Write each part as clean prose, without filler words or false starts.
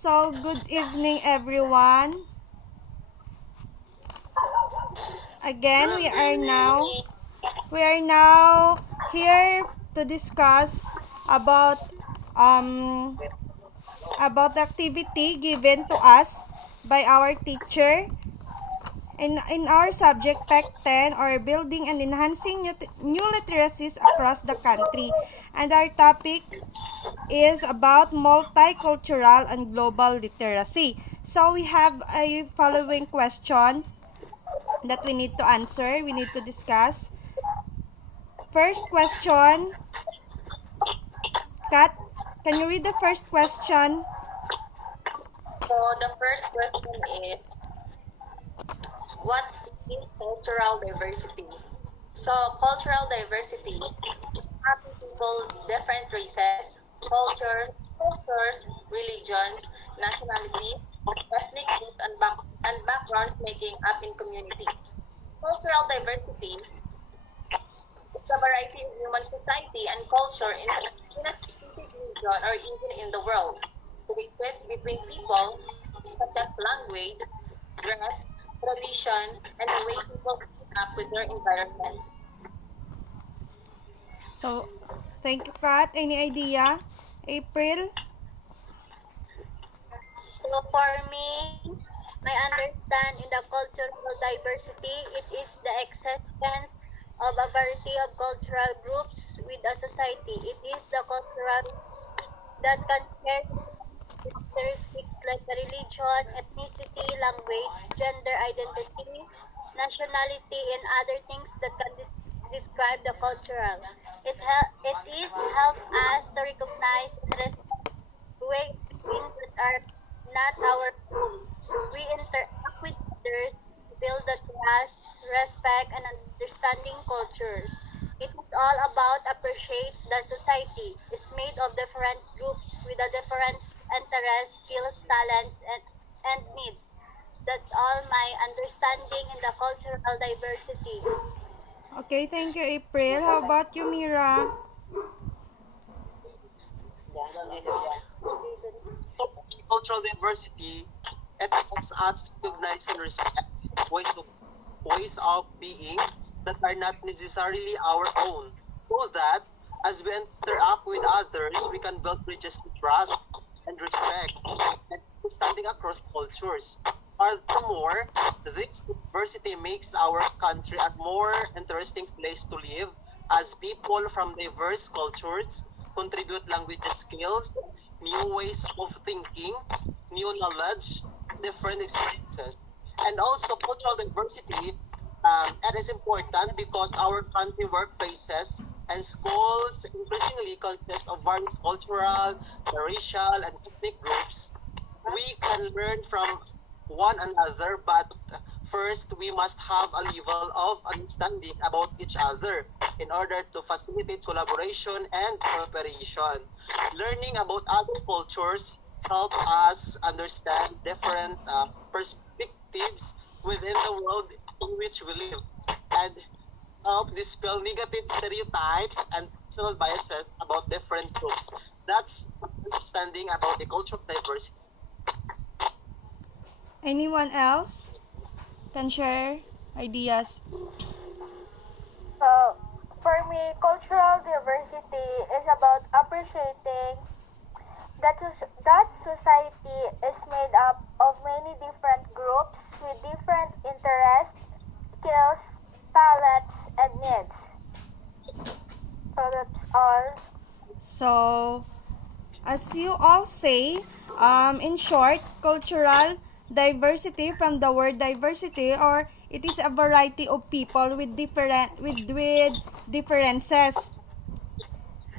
So, good evening, everyone. Again, we are now here to discuss about um about the activity given to us by our teacher in our subject Pack 10, or building and enhancing new literacies across the country. And our topic is about multicultural and global literacy. So we have a following question that we need to answer, we need to discuss. First question, Kat, can you read the first question? So the first question is, what is cultural diversity? So cultural diversity is having people, different races, cultures, religions, nationalities, ethnic groups, and backgrounds making up in community. Cultural diversity is the variety of human society and culture in a specific region or even in the world. It exists between people, such as language, dress, tradition, and the way people keep up with their environment. So, thank you, Kat. Any idea? April? So for me, my understand in the cultural diversity, it is the existence of a variety of cultural groups with a society. It is the cultural that can share characteristics like the religion, ethnicity, language, gender identity, nationality, and other things that can describe the cultural. It is help us to recognize and respect way things that are not our own. We interact with others to build the trust, respect, and understanding cultures. It is all about appreciate the society. It's made of different groups with a different interests, skills, talents, and needs. That's all my understanding in the cultural diversity. Okay, thank you, April. How about you, Mira? Cultural diversity, it helps us recognize and respect ways of being that are not necessarily our own, so that as we interact with others, we can build bridges to trust and respect and understanding across cultures. Furthermore, this diversity makes our country a more interesting place to live, as people from diverse cultures contribute language skills, new ways of thinking, new knowledge, different experiences. And also cultural diversity, it is important because our country workplaces and schools increasingly consist of various cultural, racial, and ethnic groups. We can learn from one another, but first we must have a level of understanding about each other in order to facilitate collaboration and cooperation. Learning about other cultures help us understand different perspectives within the world in which we live, and help dispel negative stereotypes and personal biases about different groups. That's understanding about the cultural diversity. Anyone else can share ideas? So, for me, cultural diversity is about appreciating that society is made up of many different groups with different interests, skills, talents, and needs. So that's all. So, as you all say, in short, cultural diversity from the word diversity, or it is a variety of people with with differences.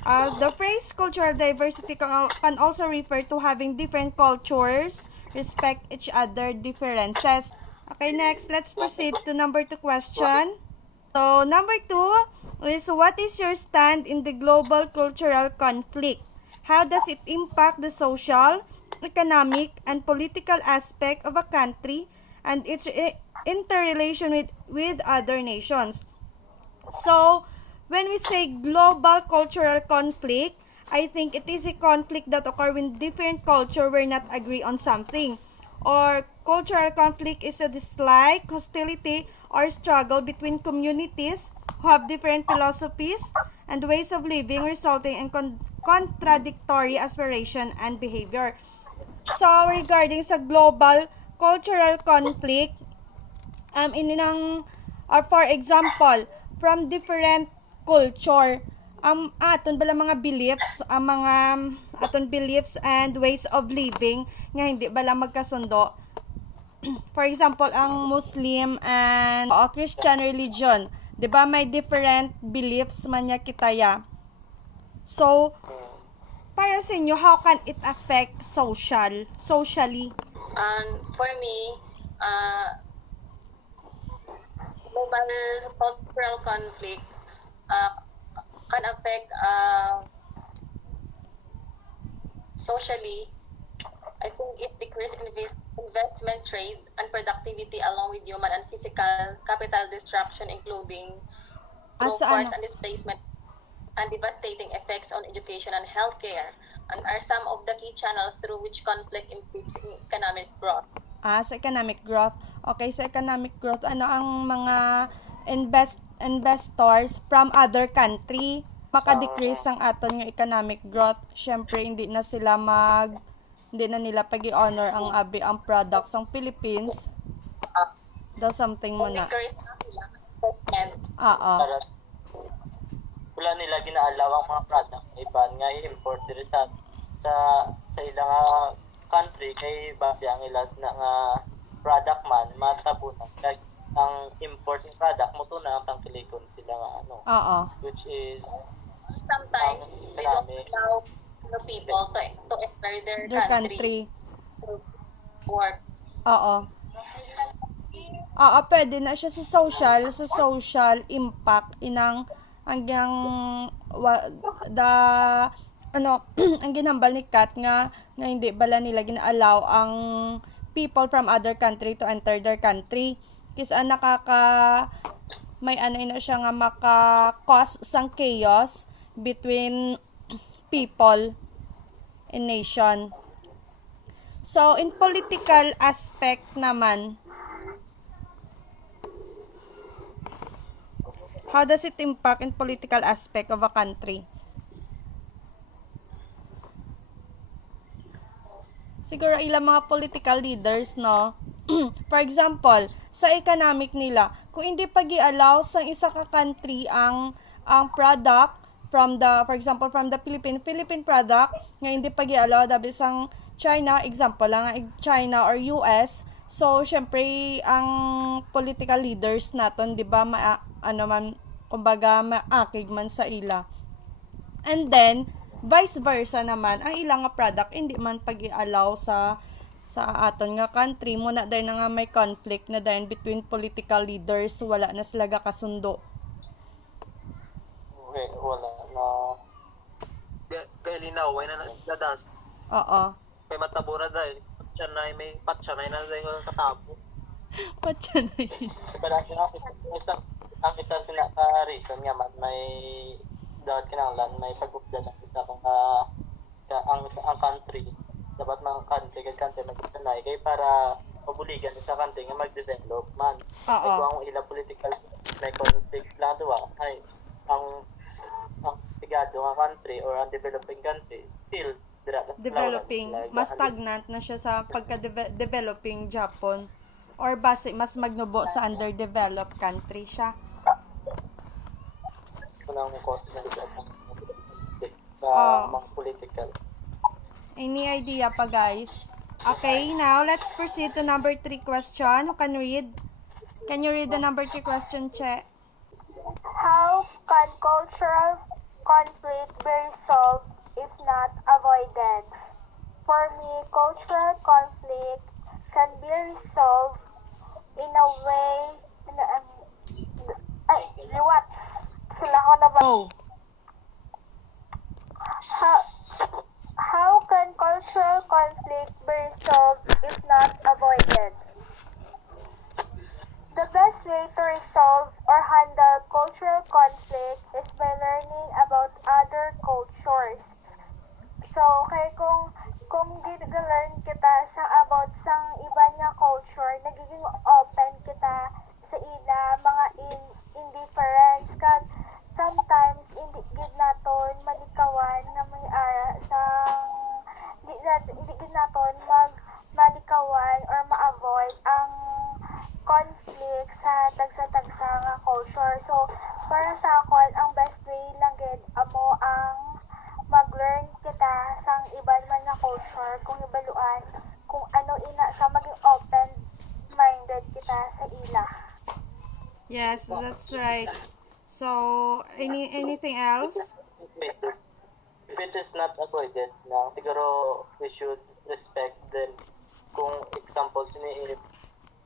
The phrase cultural diversity can also refer to having different cultures, respect each other differences. Okay, next, let's proceed to number 2 question. So, number 2 is, what is your stand in the global cultural conflict? How does it impact the social, economic, and political aspect of a country and its interrelation with other nations? So, when we say global cultural conflict, I think it is a conflict that occur when different culture will not agree on something. Or cultural conflict is a dislike, hostility, or struggle between communities who have different philosophies and ways of living, resulting in contradictory aspiration and behavior. So, regarding sa global cultural conflict, ininang, or for example, from different culture, aton bala mga beliefs, ang mga aton beliefs and ways of living nga hindi bala magkasundo. For example, ang Muslim and Christian religion, 'di ba may different beliefs man niya kitaya. So, para sa inyo, how can it affect socially? And for me, global cultural conflict can affect socially. I think it decreases investment, trade, and productivity along with human and physical capital destruction, including through force and displacement and devastating effects on education and healthcare, and are some of the key channels through which conflict impedes economic growth. Sa economic growth. Okay, sa economic growth, ano ang mga investors from other country maka-decrease ang aton nga economic growth? Syempre, hindi na nila pag-i-honor ang products ng Philippines. Daw something mo na. Decrease na sila investment. Wala nila ginaalaw ang mga product iban nga i-import diri sa ilang country kay base ang ilas na nga product man matabunan kag ang import ng product mo to na ang kilikon sila nga which is sometimes they don't allow the people to enter their country to work. Pwede na siya sa social impact inang hanggang ang ginambal ni Kat nga hindi bala nila gina-allow ang people from other country to enter their country. Kasi may ina siya nga maka-cause sang chaos between people in nation. So, in political aspect naman, how does it impact in political aspect of a country? Siguro ilang mga political leaders, no? For example, sa economic nila, kung hindi pag-i-allow sa isa ka country ang product from the Philippine product nga hindi pag-i-allow dabi sang China, example lang China or US. So syempre ang political leaders naton, 'di ba, kumbaga maakig man sa ila. And then vice versa naman, ang ilang nga product hindi man pag-i-allow sa aton nga country mo na dahil nga may conflict na dahil between political leaders, wala na sila kasundo. Wala na. Kaya linaw, wala na dadas. Kaya matabura dahil may patsanay na dahil katabo. Patsanay. Pero ang isa sila ka reason nga man may dapat kinanglan may pag-upda na kita kung ang country dapat mga country magkanay kay para pabuligan sa country nga mag-develop man. Kung ang ilang political may conflict lang duwa ay ang tigado nga country or ang developing country still developing, mas stagnant na siya sa pagka-developing Japan or base mas magnubo sa underdeveloped country siya. Kunang cause na mga political. Any idea pa, guys? Okay, now let's proceed to number 3 question. Who can read? Can you read the number 3 question, Che? How can cultural conflict be resolved if not avoided? For me, cultural conflict can be resolved in a way liwat. Sila ko na ba? How can cultural conflict be resolved if not avoided? The best way to resolve or handle cultural conflict is by learning about other cultures. culture kung ibaluan kung ano ina sa maging open-minded kita sa ila. Yes, that's right. So, anything else? If it is not avoided na siguro we should respect them. Kung example sini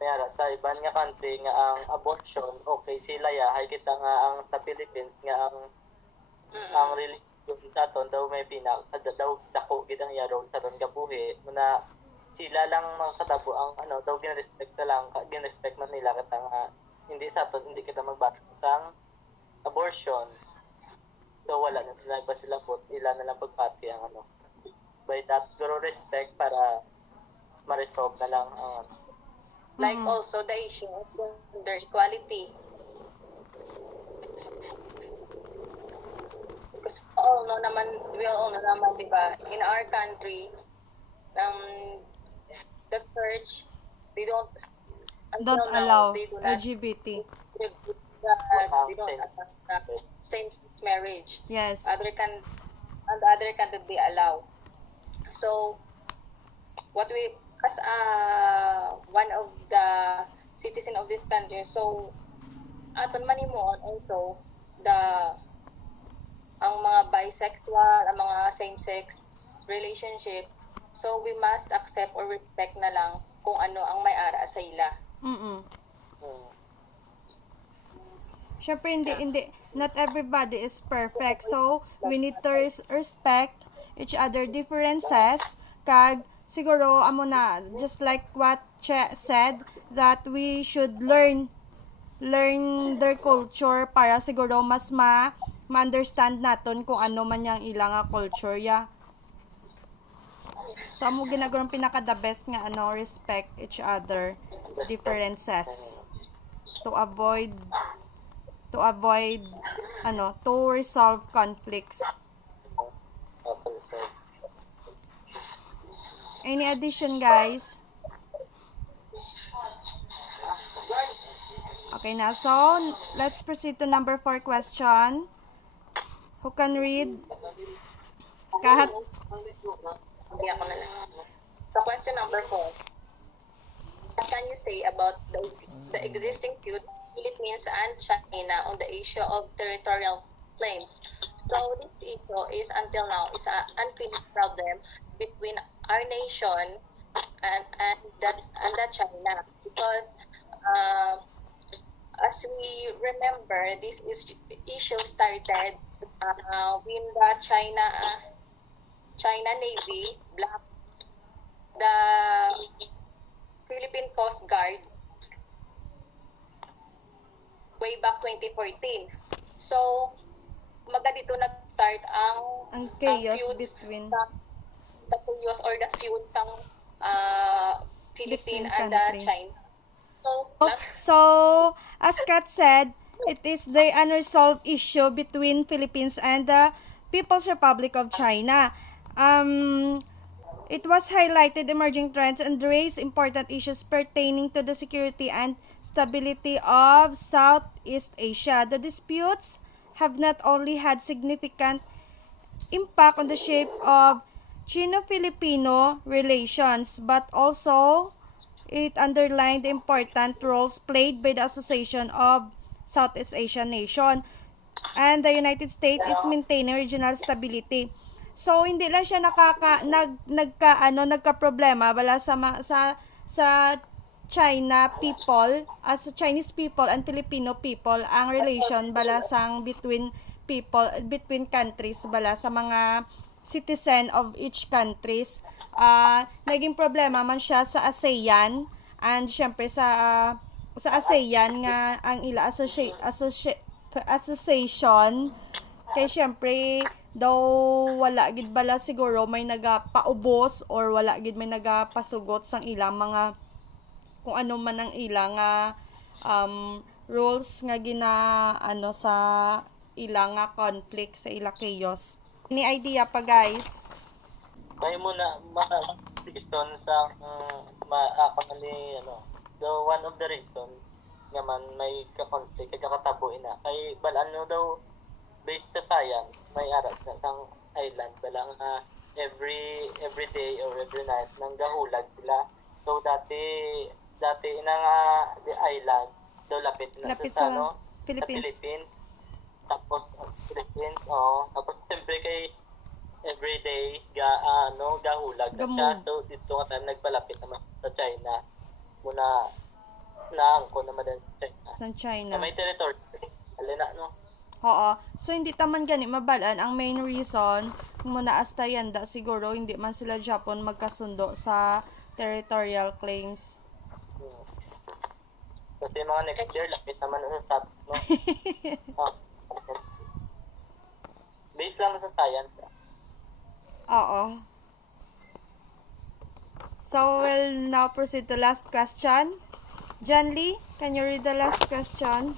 mayara sa iban nga country nga ang abortion okay sila ya hay kita nga ang sa Philippines nga ang religion sa aton daw may daw dako gid ang yaron sa ron kabuhi muna sila lang mga katabo ang daw ginrespect na lang ginrespect man nila kita nga hindi sa aton hindi kita magbasa sa abortion. So wala na ba sila po ila na lang pagpati ang by that siguro respect para ma-resolve na lang ang Like also the issue of gender equality. Because we all know naman, di ba, in our country, the church, they don't, until Don't now, allow they do not, LGBT. they don't allow same-sex marriage. Yes. Other country they allow. So, what we as one of the citizen of this country, so aton manhimuon also ang mga bisexual, ang mga same-sex relationship, so we must accept or respect na lang kung ano ang may ara sa ila. Syempre, hindi, not everybody is perfect. So, we need to respect each other differences. Kag, siguro, amo na, just like what Che said, that we should learn their culture para siguro mas ma-understand naton kung ano man yung ilang culture, yeah. So, amo ginagawang pinaka-the best nga, respect each other differences to avoid to resolve conflicts. Any addition, guys? Okay na, so let's proceed to number 4 question. Who can read? Kahat. Sige, ako na lang. So, question number 4. What can you say about the existing feud Philippines and China on the issue of territorial claims? So, this issue is until now is an unfinished problem between our nation and that China, because as we remember, this issue started when the China Navy blocked the Philippine Coast Guard way back 2014. So, dito nag-start ang chaos feud between the chaos or the feud sa Philippine and country. China. So, as Kat said, it is the unresolved issue between Philippines and the People's Republic of China. It was highlighted emerging trends and raised important issues pertaining to the security and stability of Southeast Asia. The disputes have not only had significant impact on the shape of Chino-Filipino relations, but also it underlined the important roles played by the Association of Southeast Asian Nations and the United States is maintaining regional stability. So hindi lang siya nagka-problema bala sa China people, as Chinese people and Filipino people ang relation bala sang between countries bala sa mga citizen of each countries. Naging problema man siya sa ASEAN and syempre sa ASEAN nga ang ila association kay syempre daw wala gid bala siguro may nagapaubos or wala gid may nagapasugot sang ilang mga kung ano man ang ilang rules nga sa ilang conflict sa ilang chaos. Any idea pa, guys? May muna reason sa the one of the reason naman may ka-conflict kakatabo ina kay daw based sa science may aral na sang island balang every day every night nang gahulag sila. So dati the island daw lapit na Lapit sa sa sa Philippines. Philippines. Tapos sa Philippines, tapos siyempre kay everyday gahulag na siya. Gamove. So dito nga tayo nagpalapit naman sa China. Muna naangko naman din sa China. Sa China. Na may territory. Alina, no? Oo. So, hindi taman gani mabalaan. Ang main reason, kung muna hasta yanda, siguro, hindi man sila Japan magkasundo sa territorial claims. Kasi mga next year, lapit naman sa top, no? Based lang sa science. Oo. So, we'll now proceed to last question. John Lee, can you read the last question?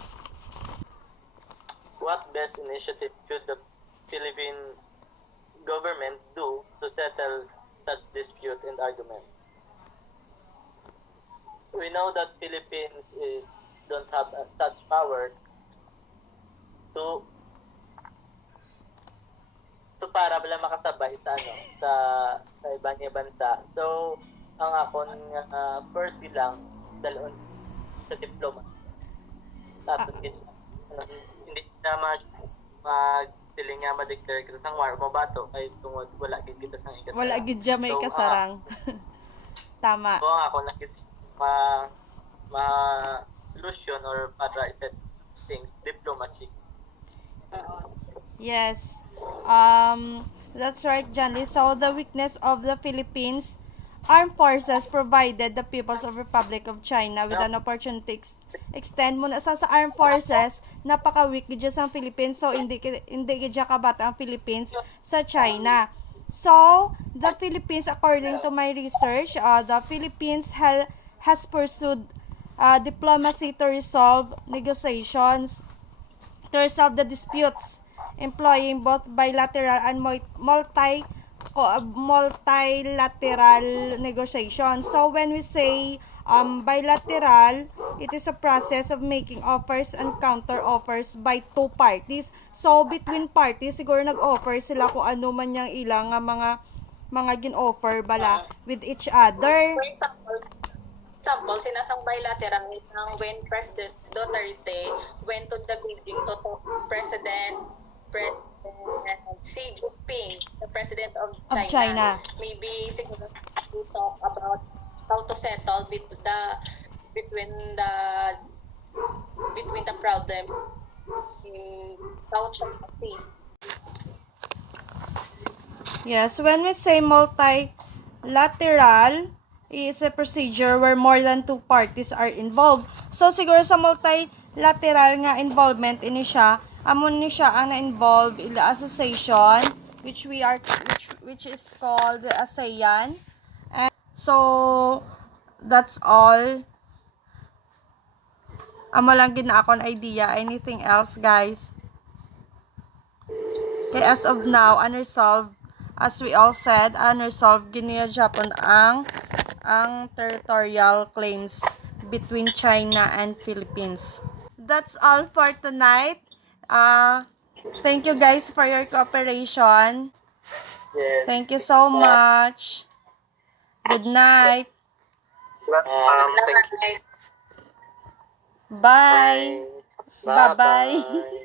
What best initiative should the Philippine government do to settle such dispute and arguments? We know that Philippines don't have such power to para bala makasabay sa ibang bansa. So ang akon first lang dalon sa diploma. Tapos hindi na magsiling nga ma-declare kita sang war mabato kay tungod wala gid kita sang ikasarang. Wala gid dya may kasarang. Tama. So ako nakit solution or para set things diplomacy. Yes. That's right, John Lee. So, the weakness of the Philippines armed forces provided the People's Republic of China with an opportunity extend muna sa armed forces, napaka-weak gid sa Philippines. So, hindi gid kabata ang Philippines sa China. So, the Philippines, according to my research, the Philippines has pursued diplomacy to resolve negotiations, to resolve the disputes, employing both bilateral and multilateral negotiations. So, when we say bilateral, it is a process of making offers and counter-offers by two parties. So, between parties, siguro nag-offer sila kung ano man yung ilang mga gin-offer bala with each other. For example, sinasang bilateral ng when President Duterte went to the meeting to President Xi Jinping, the President of China. Maybe siguro to talk about how to settle between the problem in South China Sea. Yes, when we say multilateral, is a procedure where more than two parties are involved. So, siguro sa multilateral nga involvement, ini siya, amon ni siya ang na-involve in the association, which is called the ASEAN. And so, that's all. Amo lang gid na akong idea. Anything else, guys? Okay, as of now, unresolved. As we all said, unresolved giniya Japan ang territorial claims between China and Philippines. That's all for tonight. Thank you guys for your cooperation. Yes. Thank you so much. Good night. Thank you. Bye. Bye-bye. Bye-bye.